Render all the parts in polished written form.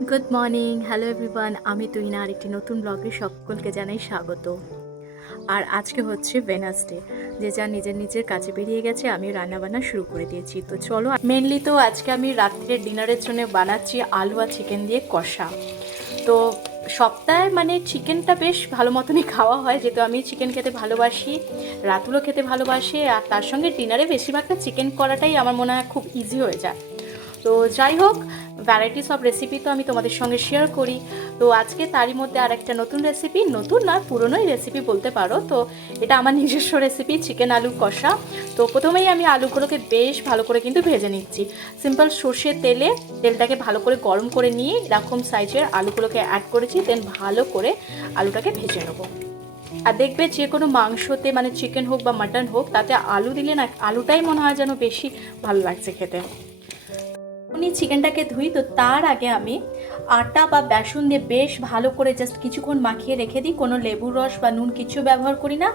Good morning, hello everyone. আমি তুহিনা আর একটি নতুন ব্লগে সকলকে জানাই স্বাগত। আর আজকে হচ্ছে ওয়েডনেসডে, যে যার নিজের নিজের কাজে বেরিয়ে গেছে, আমি রান্নাবান্না শুরু করে দিয়েছি। তো চলো, মেনলি তো আজকে আমি রাত্রের ডিনারের জন্য বানাচ্ছি আলু আর চিকেন দিয়ে কষা। তো সপ্তাহে মানে চিকেনটা বেশ ভালো মতনই খাওয়া হয়, যেহেতু আমি চিকেন খেতে ভালোবাসি, রাতুলও খেতে ভালোবাসে, আর তার সঙ্গে ডিনারে বেশিরভাগটা চিকেন করাটাই আমার মনে হয় খুব ইজি হয়ে যায়। তো যাই হোক, ভ্যারাইটিস অফ রেসিপি তো আমি তোমাদের সঙ্গে শেয়ার করি। তো আজকে তারই মধ্যে আর একটা নতুন রেসিপি, নতুন নয় পুরনোই রেসিপি বলতে পারো। তো এটা আমার নিজস্ব রেসিপি, চিকেন আলু কষা। তো প্রথমেই আমি আলুগুলোকে বেশ ভালো করে কিন্তু ভেজে নিচ্ছি। সিম্পল সর্ষের তেলটাকে ভালো করে গরম করে নিয়ে এরকম সাইজের আলুগুলোকে অ্যাড করেছি, দেন ভালো করে আলুটাকে ভেজে নেবো। আর দেখবে যে কোনো মাংসতে, মানে চিকেন হোক বা মাটন হোক, তাতে আলু দিলে না আলুটাই মনে হয় যেন বেশি ভালো লাগছে খেতে। আমি চিকেনটাকে ধুই, তো তার আগে আমি আটা বা বেসন দিয়ে বেশ ভালো করে জাস্ট কিছুক্ষণ মাখিয়ে রেখে দিই। কোনো লেবুর রস বা নুন কিছু ব্যবহার করি না।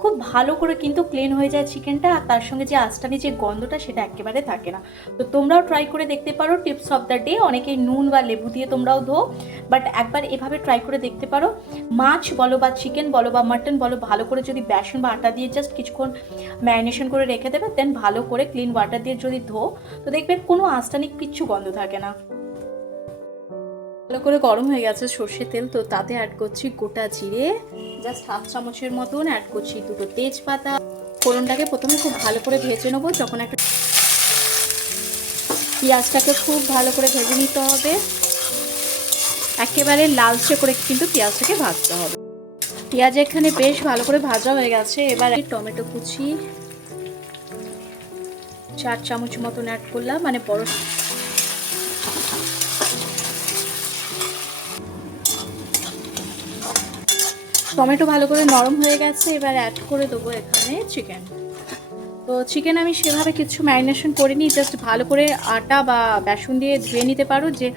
খুব ভালো করে কিন্তু ক্লিন হয়ে যায় চিকেনটা, আর তার সঙ্গে যে আঁচটানি যে গন্ধটা সেটা একেবারে থাকে না। তো তোমরাও ট্রাই করে দেখতে পারো, টিপস অফ দ্য ডে। অনেকেই নুন বা লেবু দিয়ে তোমরাও ধো, বাট একবার এভাবে ট্রাই করে দেখতে পারো। মাছ বলো বা চিকেন বলো বা মাটন বলো, ভালো করে যদি বেসন বা আটা দিয়ে জাস্ট কিছুক্ষণ ম্যারিনেশন করে রেখে দেবে, দেন ভালো করে ক্লিন ওয়াটার দিয়ে যদি ধো, তো দেখবে কোনো আঁচটানি কিচ্ছু গন্ধ থাকে না। ভালো করে গরম হয়ে গেছে সর্ষের তেল, তো তাতে অ্যাড করছি গোটা জিরে, জাস্ট হাফ চামচের মতন। অ্যাড করছি দুটো তেজপাতা। ফোড়নটাকে প্রথমে খুব ভালো করে ভেজে নেবো। যখন একটা পেঁয়াজটাকে খুব ভালো করে ভেজে নিতে হবে, একেবারে লালচে করে কিন্তু পেঁয়াজটাকে ভাজতে হবে। পেঁয়াজ এখানে বেশ ভালো করে ভাজা হয়ে গেছে। এবার টমেটো কুচি 4 চামচ মতন অ্যাড করলাম, মানে বড়। টমেটো ভালো করে নরম হয়ে গেছে, এবার অ্যাড করে দেবো এখানে চিকেন। তো চিকেন আমি সেভাবে কিছু ম্যারিনেশন করিনি, জাস্ট ভালো করে আটা বা বেসন দিয়ে ধুয়ে নিতে পারো। যে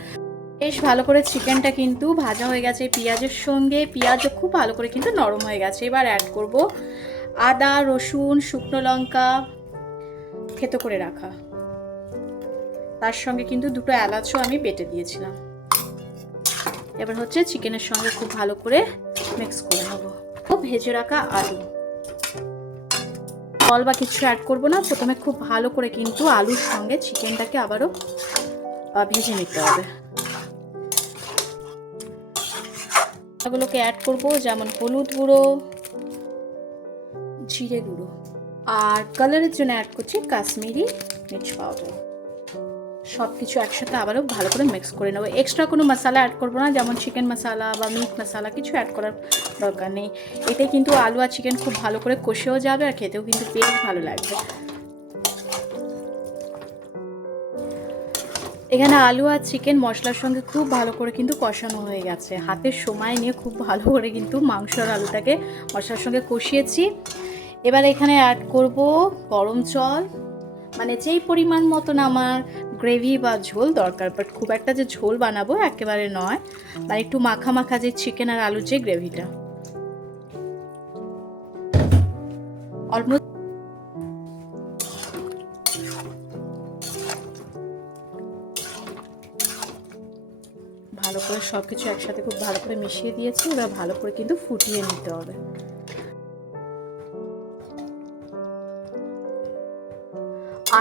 বেশ ভালো করে চিকেনটা কিন্তু ভাজা হয়ে গেছে পেঁয়াজের সঙ্গে, পেঁয়াজও খুব ভালো করে কিন্তু নরম হয়ে গেছে। এবার অ্যাড করব আদা, রসুন, শুকনো লঙ্কা থেতো করে রাখা, তার সঙ্গে কিন্তু দুটো এলাচও আমি বেটে দিয়েছিলাম। এবার হচ্ছে চিকেনের সঙ্গে খুব ভালো করে মিক্স করে নেবো। ভেজে রাখা আলু, জল বা কিছু অ্যাড করবো না, প্রথমে খুব ভালো করে কিন্তু আলুর সঙ্গে চিকেনটাকে আবারও ভেজে নিতে হবে। এগুলোকে অ্যাড করবো, যেমন হলুদ গুঁড়ো, জিরে গুঁড়ো, আর কালারের জন্য অ্যাড করছি কাশ্মীরি মির্চ পাউডার। সব কিছু একসাথে আবারও ভালো করে মিক্স করে নেবো। এক্সট্রা কোনো মশলা অ্যাড করবো না, যেমন চিকেন মশলা বা মিট মশলা কিছু অ্যাড করার দরকার নেই। এতে কিন্তু আলু আর চিকেন খুব ভালো করে কষেও যাবে, আর খেতেও কিন্তু বেশ ভালো লাগবে। এখানে আলু আর চিকেন মশলার সঙ্গে খুব ভালো করে কিন্তু কষানো হয়ে গেছে। হাতের সময় নিয়ে খুব ভালো করে কিন্তু মাংস আর আলুটাকে মশলার সঙ্গে কষিয়েছি। এবার এখানে অ্যাড করব গরম জল, মানে যেই পরিমাণ মতন আমার গ্রেভি বা ঝোল দরকার, বাট খুব একটা যে ঝোল বানাবো একেবারে নয়, মানে একটু মাখা মাখা যে চিকেন আর আলুর যে গ্রেভিটা। অলমোস্ট ভালো করে সব কিছু একসাথে খুব ভালো করে মিশিয়ে দিয়েছি। এবার ভালো করে কিন্তু ফুটিয়ে নিতে হবে।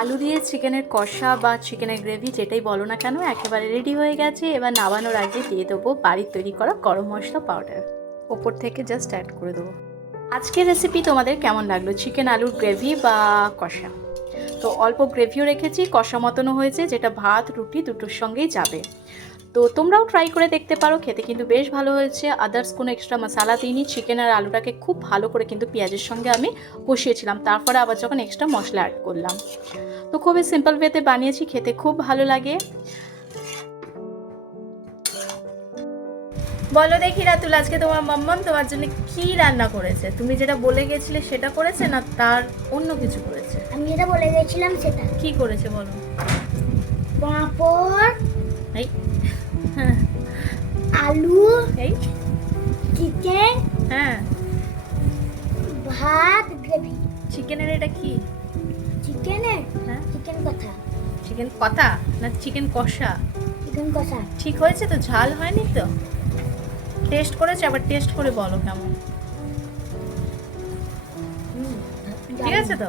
আলু দিয়ে চিকেনের কষা বা চিকেনের গ্রেভি যেটাই বলো না কেন, একেবারে রেডি হয়ে গেছে। এবার নামানোর আগে দিয়ে দেবো বাড়ির তৈরি করা গরম মশলা পাউডার, ওপর থেকে জাস্ট অ্যাড করে দেবো। আজকের রেসিপি তোমাদের কেমন লাগলো, চিকেন আলুর গ্রেভি বা কষা? তো অল্প গ্রেভিও রেখেছি, কষা মতনও হয়েছে, যেটা ভাত রুটি দুটোর সঙ্গেই যাবে। তো তোমরাও ট্রাই করে দেখতে পারো, খেতে কিন্তু বেশ ভালো হয়েছে। আদার্স কোনো এক্সট্রা মশলা দিইনি। চিকেন আর আলুটাকে খুব ভালো করে কিন্তু পেঁয়াজের সঙ্গে আমি কষিয়েছিলাম, তারপরে আবার যখন এক্সট্রা মশলা অ্যাড করলাম। তো খুবই সিম্পল ওয়েতে বানিয়েছি, খেতে খুব ভালো লাগে। বলো দেখি রাতুল, আজকে তোমার মাম্মাম তোমার জন্য কি রান্না করেছে? তুমি যেটা বলে গেছিলে সেটা করেছে, না তার অন্য কিছু করেছে? আমি যেটা বলে গেছিলাম সেটা। কি করেছে বলো? পাঁপড়, এই হ্যাঁ, আলু, এই চিকেন, হ্যাঁ, ভাত, গ্রেভি। চিকেনের এটা কি? চিকেনের হ্যাঁ, চিকেন কথা, চিকেন কথা না চিকেন কষা? চিকেন চিকেন কষা ঠিক হয়েছে তো? ঝাল হয়নি তো? টেস্ট করেছে? আবার টেস্ট করে বলো কেমন। ঠিক আছে তো?